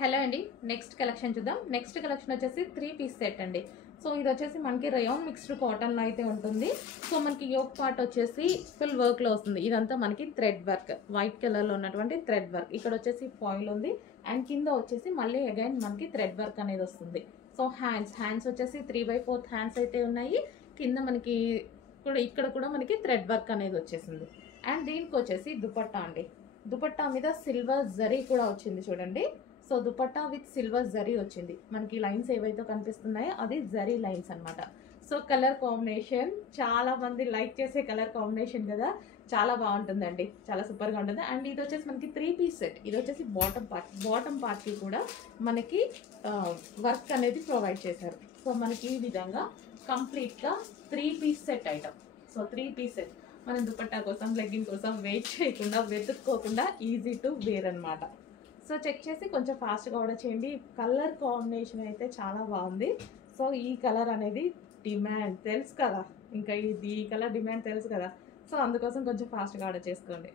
Hello అండి, next collection చూద్దాం. Next collection వచ్చేసి 3 పీస్ సెట్ అండి. సో ఇది వచ్చేసి మనకి రయాన్ మిక్స్డ్ కాటన్లో అయితే ఉంటుంది. సో మనకి యోక్ పార్ట్ వచ్చేసి ఫుల్ వర్క్లో వస్తుంది. ఇదంతా మనకి థ్రెడ్ వర్క్, వైట్ కలర్లో ఉన్నటువంటి థ్రెడ్ వర్క్. ఇక్కడ వచ్చేసి ఫాయిల్ ఉంది అండ్ కింద వచ్చేసి మళ్ళీ అగైన్ మనకి థ్రెడ్ వర్క్ అనేది వస్తుంది. సో హ్యాండ్స్ వచ్చేసి 3/4 హ్యాండ్స్ అయితే ఉన్నాయి. కింద మనకి ఇక్కడ కూడా మనకి థ్రెడ్ వర్క్ అనేది వచ్చేసింది. అండ్ దీనికి వచ్చేసి దుపట్టా అండి. దుపట్టా మీద సిల్వర్ జరీ కూడా వచ్చింది చూడండి. So dupatta with silver zari వచ్చింది. మనకి లైన్స్ ఏవైతే కనిపిస్తున్నాయో అది జరీ లైన్స్ అనమాట. సో కలర్ కాంబినేషన్ చాలా మంది లైక్ చేసే కలర్ కాంబినేషన్ కదా, చాలా బాగుంటుందండి, చాలా సూపర్గా ఉంటుంది. అండ్ ఇది వచ్చేసి మనకి 3 పీస్ సెట్. ఇది వచ్చేసి బాటమ్ పార్ట్కి కూడా మనకి వర్క్ అనేది ప్రొవైడ్ చేశారు. సో మనకి ఈ విధంగా కంప్లీట్గా 3 piece set item. So 3 piece set మనం దుపట్టా కోసం, లెగ్గింగ్ కోసం వెయిట్ చేయకుండా, వెతుక్కోకుండా ఈజీ టు వేర్ అనమాట. సో చెక్ చేసి కొంచెం ఫాస్ట్గా ఆర్డర్ చేయండి. కలర్ కాంబినేషన్ అయితే చాలా బాగుంది. సో ఈ కలర్ అనేది డిమాండ్ తెలుసు కదా, ఇంకా ఈ కలర్ డిమాండ్ తెలుసు కదా. సో అందుకోసం కొంచెం ఫాస్ట్గా ఆర్డర్ చేసుకోండి.